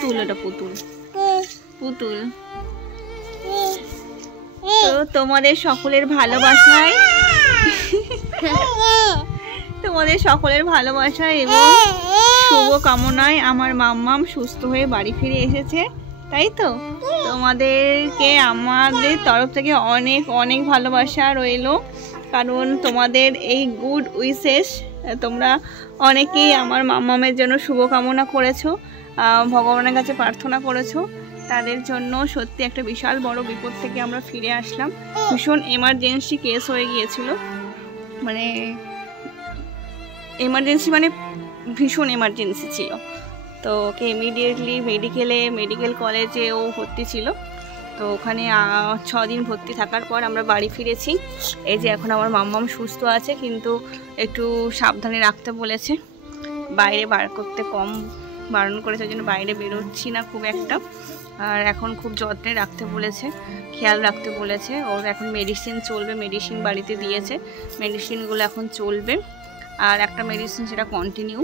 পুতুল, ওটা পুতুল পুতুল। তো তোমাদের সকলের ভালোবাসায় এবং শুভ কামনায় আমার মাম্মাম সুস্থ হয়ে বাড়ি ফিরে এসেছে, তাই তো? তোমাদেরকে আমাদের তরফ থেকে অনেক অনেক ভালোবাসা রইলো, কারণ তোমাদের এই গুড উইশেস, তোমরা অনেকেই আমার মাম্মামের জন্য শুভকামনা করেছো, ভগবানের কাছে প্রার্থনা করেছো। তাদের জন্য সত্যি একটা বিশাল বড় বিপদ থেকে আমরা ফিরে আসলাম। ভীষণ এমার্জেন্সি কেস হয়ে গিয়েছিল, মানে ভীষণ এমার্জেন্সি ছিল। তো ওকে ইমিডিয়েটলি মেডিকেল কলেজে ও ভর্তি ছিল। তো ওখানে 6 দিন ভর্তি থাকার পর আমরা বাড়ি ফিরেছি। এই যে এখন আমার মাম্মাম সুস্থ আছে, কিন্তু একটু সাবধানে রাখতে বলেছে, বাইরে বার করতে কম বারণ করেছে, ওই জন্য বাইরে বেরোচ্ছি না খুব একটা। আর এখন খুব যত্নে রাখতে বলেছে, খেয়াল রাখতে বলেছে। ওর এখন মেডিসিন চলবে, মেডিসিন বাড়িতে দিয়েছে, মেডিসিনগুলো এখন চলবে। আর একটা মেডিসিন সেটা কন্টিনিউ,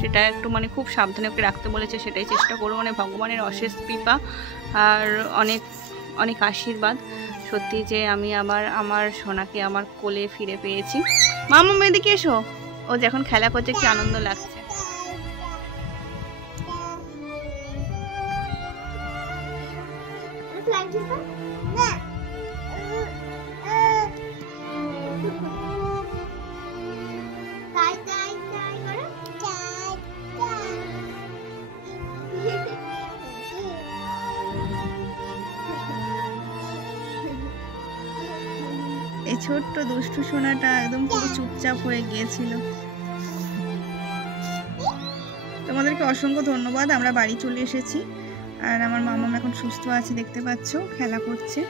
সেটা একটু মানে খুব সাবধানে ওকে রাখতে বলেছে, সেটাই চেষ্টা করবো। মানে ভগবানের অশেষ কৃপা আর অনেক অনেক আশীর্বাদ সত্যি যে আমি আমার সোনাকে আমার কোলে ফিরে পেয়েছি। মামা এদিকে এসো, ও যখন খেলা করছে কি আনন্দ লাগছে। এই ছোট্ট দুষ্টু সোনাটা একদম পুরো চুপচাপ হয়ে গিয়েছিল। তোমাদেরকে অসংখ্য ধন্যবাদ। আমরা বাড়ি চলে এসেছি আর আমার মামা এখন সুস্থ আছে, দেখতে পাচ্ছ, খেলা করছে।